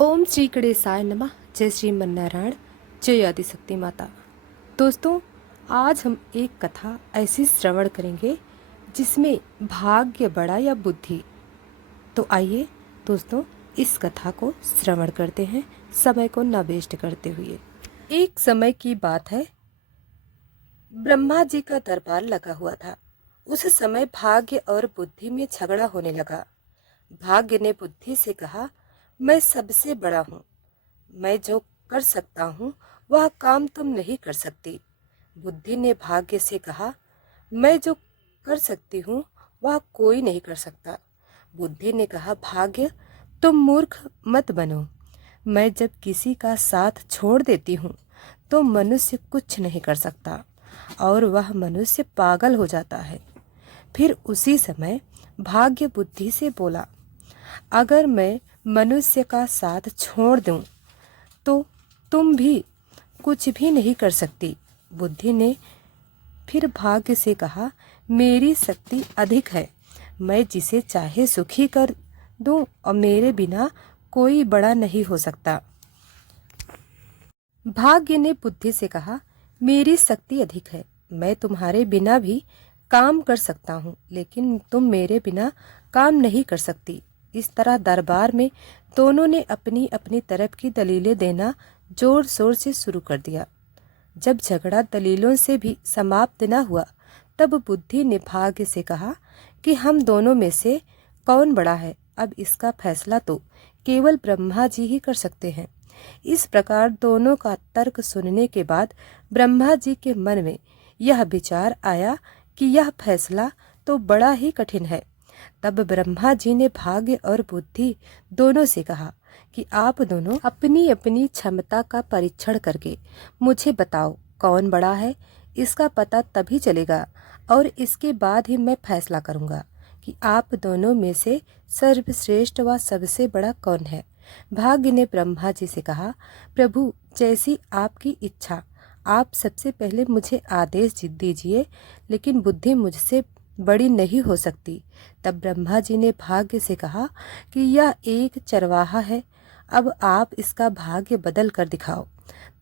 ओम श्री गणेशाय नमः। जय श्रीमन नारायण, जय आदिशक्ति माता। दोस्तों, आज हम एक कथा ऐसी श्रवण करेंगे जिसमें भाग्य बड़ा या बुद्धि। तो आइए दोस्तों, इस कथा को श्रवण करते हैं समय को न वेस्ट करते हुए। एक समय की बात है, ब्रह्मा जी का दरबार लगा हुआ था। उस समय भाग्य और बुद्धि में झगड़ा होने लगा। भाग्य ने बुद्धि से कहा, मैं सबसे बड़ा हूँ, मैं जो कर सकता हूँ वह काम तुम नहीं कर सकती। बुद्धि ने भाग्य से कहा, मैं जो कर सकती हूँ वह कोई नहीं कर सकता। बुद्धि ने कहा, भाग्य तुम मूर्ख मत बनो, मैं जब किसी का साथ छोड़ देती हूँ तो मनुष्य कुछ नहीं कर सकता और वह मनुष्य पागल हो जाता है। फिर उसी समय भाग्य बुद्धि से बोला, अगर मैं मनुष्य का साथ छोड़ दूं तो तुम भी कुछ भी नहीं कर सकती। बुद्धि ने फिर भाग्य से कहा, मेरी शक्ति अधिक है, मैं जिसे चाहे सुखी कर दूं और मेरे बिना कोई बड़ा नहीं हो सकता। भाग्य ने बुद्धि से कहा, मेरी शक्ति अधिक है, मैं तुम्हारे बिना भी काम कर सकता हूँ, लेकिन तुम मेरे बिना काम नहीं कर सकती। इस तरह दरबार में दोनों ने अपनी अपनी तरफ की दलीलें देना जोर शोर से शुरू कर दिया। जब झगड़ा दलीलों से भी समाप्त न हुआ, तब बुद्धि ने भाग्य से कहा कि हम दोनों में से कौन बड़ा है, अब इसका फैसला तो केवल ब्रह्मा जी ही कर सकते हैं। इस प्रकार दोनों का तर्क सुनने के बाद ब्रह्मा जी के मन में यह विचार आया कि यह फैसला तो बड़ा ही कठिन है। तब ब्रह्मा जी ने भाग्य और बुद्धि दोनों से कहा कि आप दोनों अपनी अपनी क्षमता का परीक्षण करके मुझे बताओ कौन बड़ा है। इसका पता तभी चलेगा और इसके बाद ही मैं फैसला करूंगा कि आप दोनों में से सर्वश्रेष्ठ व सबसे बड़ा कौन है। भाग्य ने ब्रह्मा जी से कहा, प्रभु जैसी आपकी इच्छा, आप सबसे पहले मुझे आदेश दीजिए, लेकिन बुद्धि मुझसे बड़ी नहीं हो सकती। तब ब्रह्मा जी ने भाग्य से कहा कि यह एक चरवाहा है, अब आप इसका भाग्य बदल कर दिखाओ।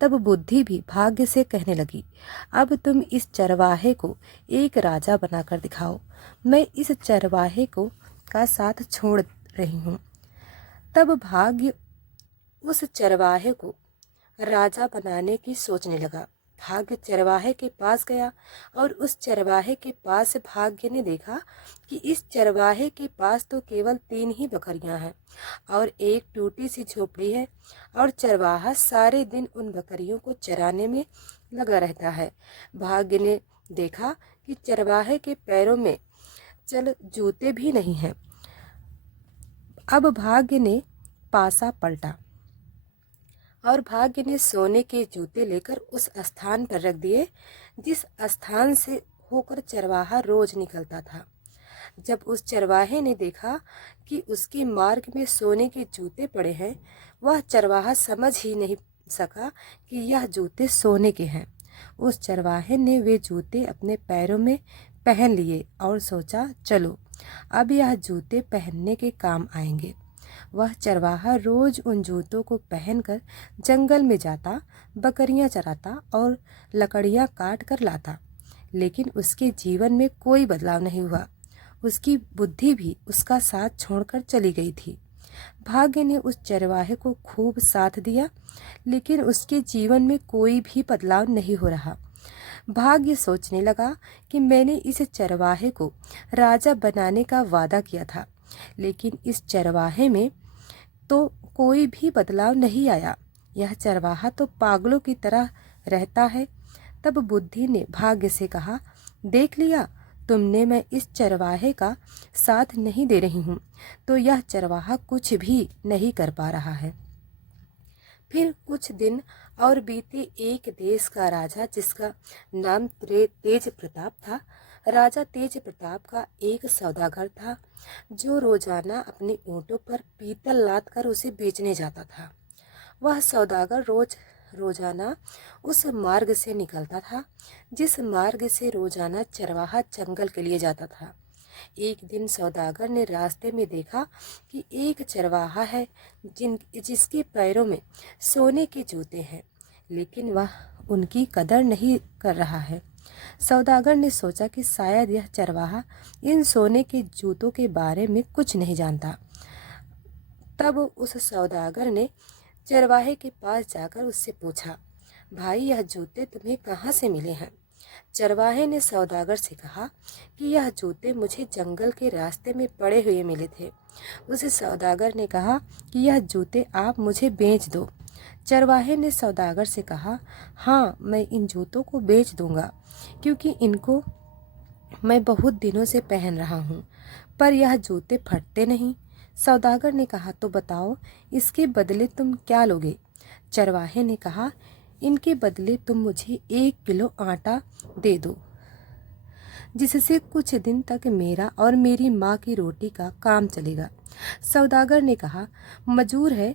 तब बुद्धि भी भाग्य से कहने लगी, अब तुम इस चरवाहे को एक राजा बनाकर दिखाओ, मैं इस चरवाहे को का साथ छोड़ रही हूँ। तब भाग्य उस चरवाहे को राजा बनाने की सोचने लगा। भाग्य चरवाहे के पास गया और उस चरवाहे के पास भाग्य ने देखा कि इस चरवाहे के पास तो केवल 3 ही बकरियां हैं और एक टूटी सी झोपड़ी है, और चरवाहा सारे दिन उन बकरियों को चराने में लगा रहता है। भाग्य ने देखा कि चरवाहे के पैरों में चल जूते भी नहीं हैं। अब भाग्य ने पासा पलटा और भाग्य ने सोने के जूते लेकर उस स्थान पर रख दिए जिस स्थान से होकर चरवाहा रोज निकलता था। जब उस चरवाहे ने देखा कि उसके मार्ग में सोने के जूते पड़े हैं, वह चरवाहा समझ ही नहीं सका कि यह जूते सोने के हैं। उस चरवाहे ने वे जूते अपने पैरों में पहन लिए और सोचा, चलो अब यह जूते पहनने के काम आएंगे। वह चरवाहा रोज उन जूतों को पहनकर जंगल में जाता, बकरियां चराता और लकड़ियां काट कर लाता, लेकिन उसके जीवन में कोई बदलाव नहीं हुआ। उसकी बुद्धि भी उसका साथ छोड़कर चली गई थी। भाग्य ने उस चरवाहे को खूब साथ दिया, लेकिन उसके जीवन में कोई भी बदलाव नहीं हो रहा। भाग्य सोचने लगा कि मैंने इस चरवाहे को राजा बनाने का वादा किया था, लेकिन इस चरवाहे में तो कोई भी बदलाव नहीं आया, यह चरवाहा तो पागलों की तरह रहता है। तब बुद्धि ने भाग्य से कहा, देख लिया तुमने, मैं इस चरवाहे का साथ नहीं दे रही हूँ तो यह चरवाहा कुछ भी नहीं कर पा रहा है। फिर कुछ दिन और बीते। एक देश का राजा जिसका नाम तेज प्रताप था। राजा तेज प्रताप का एक सौदागर था जो रोजाना अपने ऊँटों पर पीतल लाद कर उसे बेचने जाता था। वह सौदागर रोजाना उस मार्ग से निकलता था जिस मार्ग से रोजाना चरवाहा जंगल के लिए जाता था। एक दिन सौदागर ने रास्ते में देखा कि एक चरवाहा है जिसके पैरों में सोने के जूते हैं, लेकिन वह उनकी कदर नहीं कर रहा है। सौदागर ने सोचा कि शायद यह चरवाहा इन सोने के जूतों के बारे में कुछ नहीं जानता। तब उस सौदागर ने चरवाहे के पास जाकर उससे पूछा, भाई, यह जूते तुम्हें कहाँ से मिले हैं? चरवाहे ने सौदागर से कहा कि यह जूते मुझे जंगल के रास्ते में पड़े हुए मिले थे। उस सौदागर ने कहा कि यह जूते आप मुझे बेच दो। चरवाहे ने सौदागर से कहा, हाँ, मैं इन जूतों को बेच दूंगा, क्योंकि इनको मैं बहुत दिनों से पहन रहा हूँ, पर यह जूते फटते नहीं। सौदागर ने कहा, तो बताओ, इसके बदले तुम क्या लोगे? चरवाहे ने कहा, इनके बदले तुम मुझे 1 किलो आटा दे दो, जिससे कुछ दिन तक मेरा और मेरी माँ की रोटी का काम चलेगा। सौदागर ने कहा, मजूर है,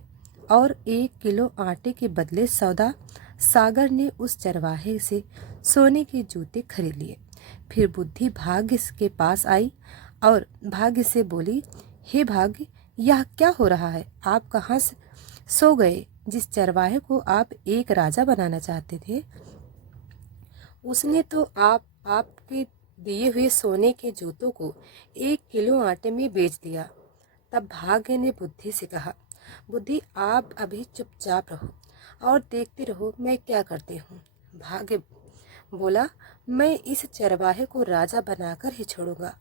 और 1 किलो आटे के बदले सागर ने उस चरवाहे से सोने के जूते खरीद लिए। फिर बुद्धि भाग्य के पास आई और भाग्य से बोली, हे भाग्य, यह क्या हो रहा है? आप कहाँ से सो गए? जिस चरवाहे को आप एक राजा बनाना चाहते थे, उसने तो आपके दिए हुए सोने के जूतों को 1 किलो आटे में बेच दिया। तब भाग्य ने बुद्धि से कहा, बुद्धि, आप अभी चुपचाप रहो और देखते रहो मैं क्या करती हूँ। भाग्य बोला, मैं इस चरवाहे को राजा बनाकर ही छोड़ूंगा।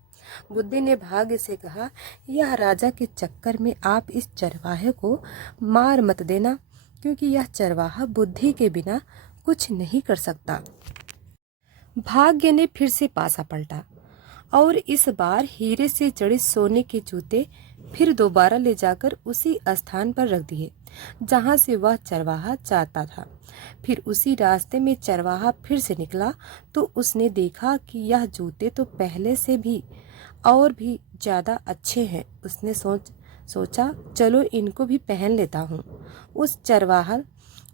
बुद्धि ने भाग्य से कहा, यह राजा के चक्कर में आप इस चरवाहे को मार मत देना, क्योंकि यह चरवाहा बुद्धि के बिना कुछ नहीं कर सकता। भाग्य ने फिर से पासा पलटा और इस बार हीरे से जड़े सोने के जूते फिर दोबारा ले जाकर उसी स्थान पर रख दिए जहां से वह चरवाहा जाता था। फिर उसी रास्ते में चरवाहा फिर से निकला तो उसने देखा कि यह जूते तो पहले से भी और भी ज़्यादा अच्छे हैं। उसने सोचा, चलो इनको भी पहन लेता हूँ। उस चरवाहा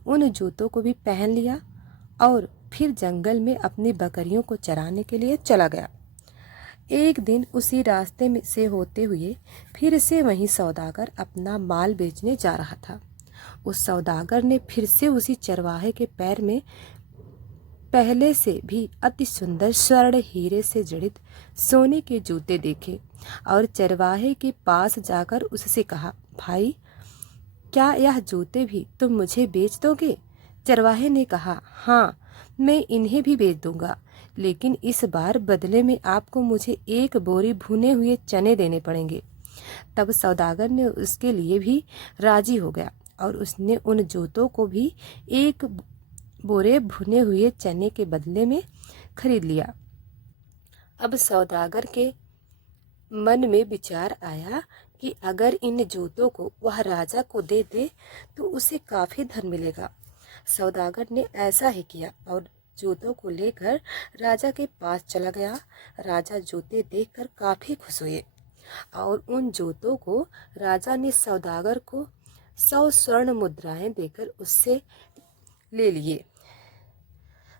उन जूतों को भी पहन लिया और फिर जंगल में अपनी बकरियों को चराने के लिए चला गया। एक दिन उसी रास्ते में से होते हुए फिर से वही सौदागर अपना माल बेचने जा रहा था। उस सौदागर ने फिर से उसी चरवाहे के पैर में पहले से भी अति सुंदर स्वर्ण हीरे से जड़ित सोने के जूते देखे और चरवाहे के पास जाकर उससे कहा, भाई, क्या यह जूते भी तुम मुझे बेच दोगे? चरवाहे ने कहा, हाँ, मैं इन्हें भी बेच दूंगा, लेकिन इस बार बदले में आपको मुझे 1 बोरी भुने हुए चने देने पड़ेंगे। तब सौदागर ने उसके लिए भी राजी हो गया और उसने उन जूतों को भी 1 बोरे भुने हुए चने के बदले में खरीद लिया। अब सौदागर के मन में विचार आया कि अगर इन जूतों को वह राजा को दे दे तो उसे काफ़ी धन मिलेगा। सौदागर ने ऐसा ही किया और जूतों को लेकर राजा के पास चला गया। राजा जूते देखकर काफ़ी खुश हुए और उन जूतों को राजा ने सौदागर को 100 स्वर्ण मुद्राएं देकर उससे ले लिए।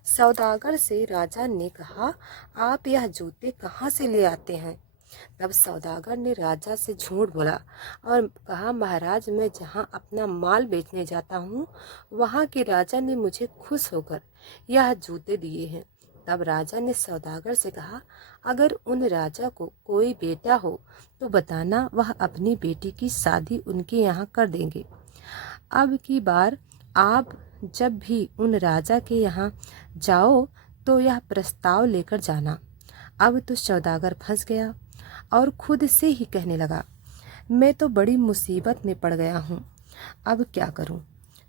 सौदागर से राजा ने कहा, आप यह जूते कहाँ से ले आते हैं? तब सौदागर ने राजा से झूठ बोला और कहा, महाराज, मैं जहाँ अपना माल बेचने जाता हूँ वहाँ के राजा ने मुझे खुश होकर यह जूते दिए हैं। तब राजा ने सौदागर से कहा, अगर उन राजा को कोई बेटा हो तो बताना, वह अपनी बेटी की शादी उनके यहाँ कर देंगे। अब की बार आप जब भी उन राजा के यहाँ जाओ तो यह प्रस्ताव लेकर जाना। अब तो सौदागर फंस गया और खुद से ही कहने लगा, मैं तो बड़ी मुसीबत में पड़ गया हूँ, अब क्या करूँ?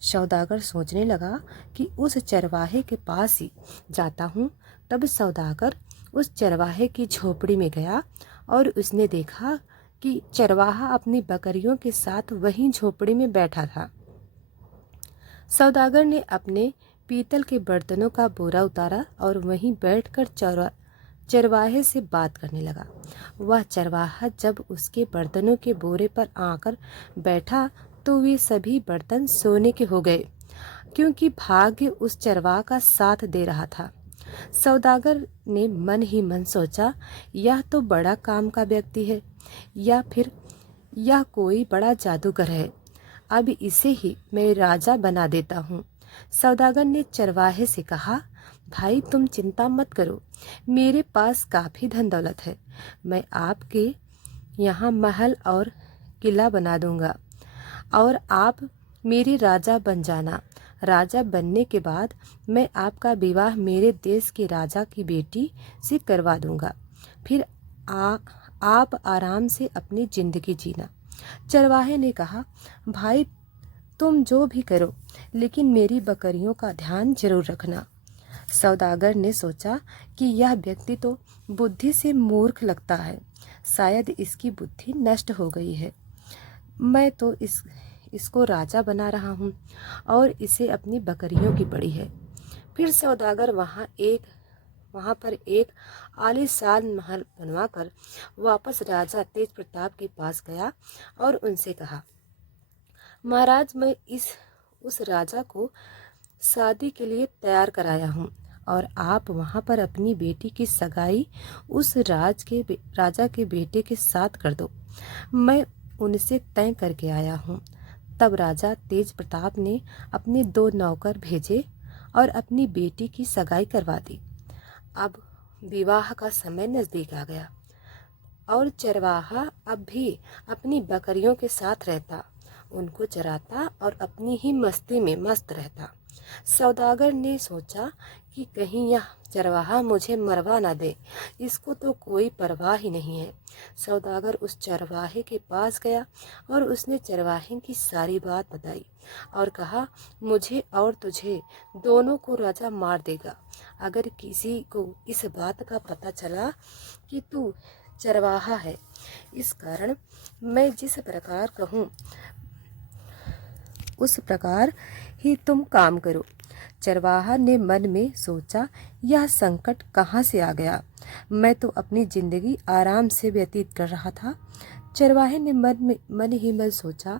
सौदागर सोचने लगा कि उस चरवाहे के पास ही जाता हूँ। तब सौदागर उस चरवाहे की झोपड़ी में गया और उसने देखा कि चरवाहा अपनी बकरियों के साथ वहीं झोपड़ी में बैठा था। सौदागर ने अपने पीतल के बर्तनों का बोरा उतारा और वहीं बैठकर चरवाहे से बात करने लगा। वह चरवाहा जब उसके बर्तनों के बोरे पर आकर बैठा तो वे सभी बर्तन सोने के हो गए, क्योंकि भाग्य उस चरवाहा का साथ दे रहा था। सौदागर ने मन ही मन सोचा, यह तो बड़ा काम का व्यक्ति है, या फिर यह कोई बड़ा जादूगर है। अब इसे ही मैं राजा बना देता हूँ। सौदागर ने चरवाहे से कहा, भाई तुम चिंता मत करो, मेरे पास काफ़ी धन दौलत है। मैं आपके यहाँ महल और किला बना दूंगा और आप मेरे राजा बन जाना। राजा बनने के बाद मैं आपका विवाह मेरे देश के राजा की बेटी से करवा दूंगा। फिर आप आराम से अपनी ज़िंदगी जीना। चरवाहे ने कहा, भाई तुम जो भी करो, लेकिन मेरी बकरियों का ध्यान जरूर रखना। सौदागर ने सोचा कि यह व्यक्ति तो बुद्धि से मूर्ख लगता है, शायद इसकी बुद्धि नष्ट हो गई है। मैं तो इसको राजा बना रहा हूँ और इसे अपनी बकरियों की पड़ी है। फिर सौदागर वहाँ पर एक आलीशान महल बनवाकर वापस राजा तेज प्रताप के पास गया और उनसे कहा, महाराज मैं उस राजा को शादी के लिए तैयार कराया हूँ और आप वहाँ पर अपनी बेटी की सगाई उस राजा के बेटे के साथ कर दो। मैं उनसे तय करके आया हूँ। तब राजा तेज प्रताप ने अपने 2 नौकर भेजे और अपनी बेटी की सगाई करवा दी। अब विवाह का समय नज़दीक आ गया और चरवाहा अब भी अपनी बकरियों के साथ रहता, उनको चराता और अपनी ही मस्ती में मस्त रहता। सौदागर ने सोचा कि कहीं यह चरवाहा मुझे मरवा ना दे, इसको तो कोई परवाह ही नहीं है। सौदागर उस चरवाहे के पास गया और उसने चरवाहे की सारी बात बताई और कहा, मुझे और तुझे दोनों को राजा मार देगा अगर किसी को इस बात का पता चला कि तू चरवाहा है। इस कारण मैं जिस प्रकार कहूँ उस प्रकार ही तुम काम करो। चरवाहा ने मन में सोचा, यह संकट कहाँ से आ गया, मैं तो अपनी जिंदगी आराम से व्यतीत कर रहा था। चरवाहे ने मन ही मन सोचा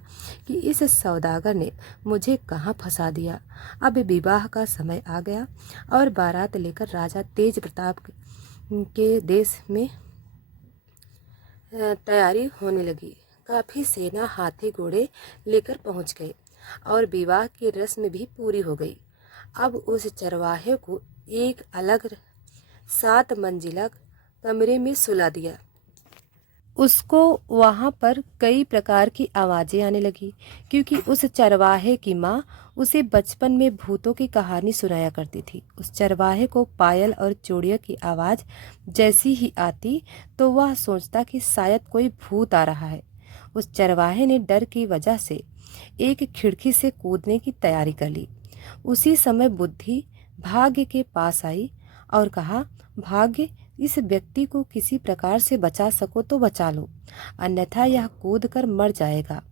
कि इस सौदागर ने मुझे कहाँ फंसा दिया। अब विवाह का समय आ गया और बारात लेकर राजा तेज प्रताप के देश में तैयारी होने लगी। काफ़ी सेना हाथी घोड़े लेकर पहुंच गए और विवाह की रस्म भी पूरी हो गई। अब उस चरवाहे को एक अलग 7 मंजिला कमरे में सुला दिया। उसको वहाँ पर कई प्रकार की आवाज़ें आने लगी, क्योंकि उस चरवाहे की माँ उसे बचपन में भूतों की कहानी सुनाया करती थी। उस चरवाहे को पायल और चूड़ियों की आवाज़ जैसी ही आती तो वह सोचता कि शायद कोई भूत आ रहा है। उस चरवाहे ने डर की वजह से एक खिड़की से कूदने की तैयारी कर ली। उसी समय बुद्धि भाग्य के पास आई और कहा, भाग्य, इस व्यक्ति को किसी प्रकार से बचा सको तो बचा लो, अन्यथा यह कूद कर मर जाएगा,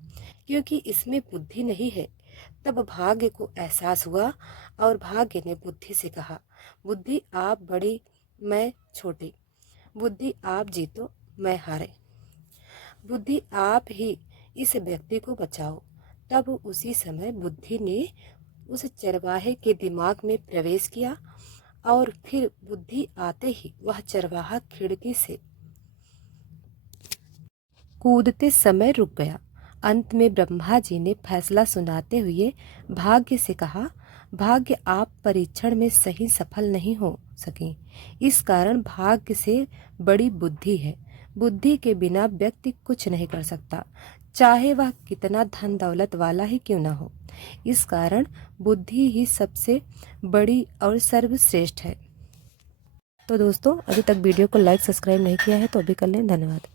क्योंकि इसमें बुद्धि नहीं है। तब भाग्य को एहसास हुआ और भाग्य ने बुद्धि से कहा, बुद्धि आप बड़ी मैं छोटी, बुद्धि आप जीतो मैं हारे, बुद्धि आप ही इस व्यक्ति को बचाओ। तब उसी समय बुद्धि ने उस चरवाहे के दिमाग में प्रवेश किया और फिर बुद्धि आते ही वह चरवाहा खिड़की से कूदते समय रुक गया। अंत में ब्रह्मा जी ने फैसला सुनाते हुए भाग्य से कहा, भाग्य, आप परीक्षण में सही सफल नहीं हो सके, इस कारण भाग्य से बड़ी बुद्धि है। बुद्धि के बिना व्यक्ति कुछ नहीं कर सकता, चाहे वह कितना धन दौलत वाला ही क्यों ना हो। इस कारण बुद्धि ही सबसे बड़ी और सर्वश्रेष्ठ है। तो दोस्तों, अभी तक वीडियो को लाइक सब्सक्राइब नहीं किया है तो अभी कर लें। धन्यवाद।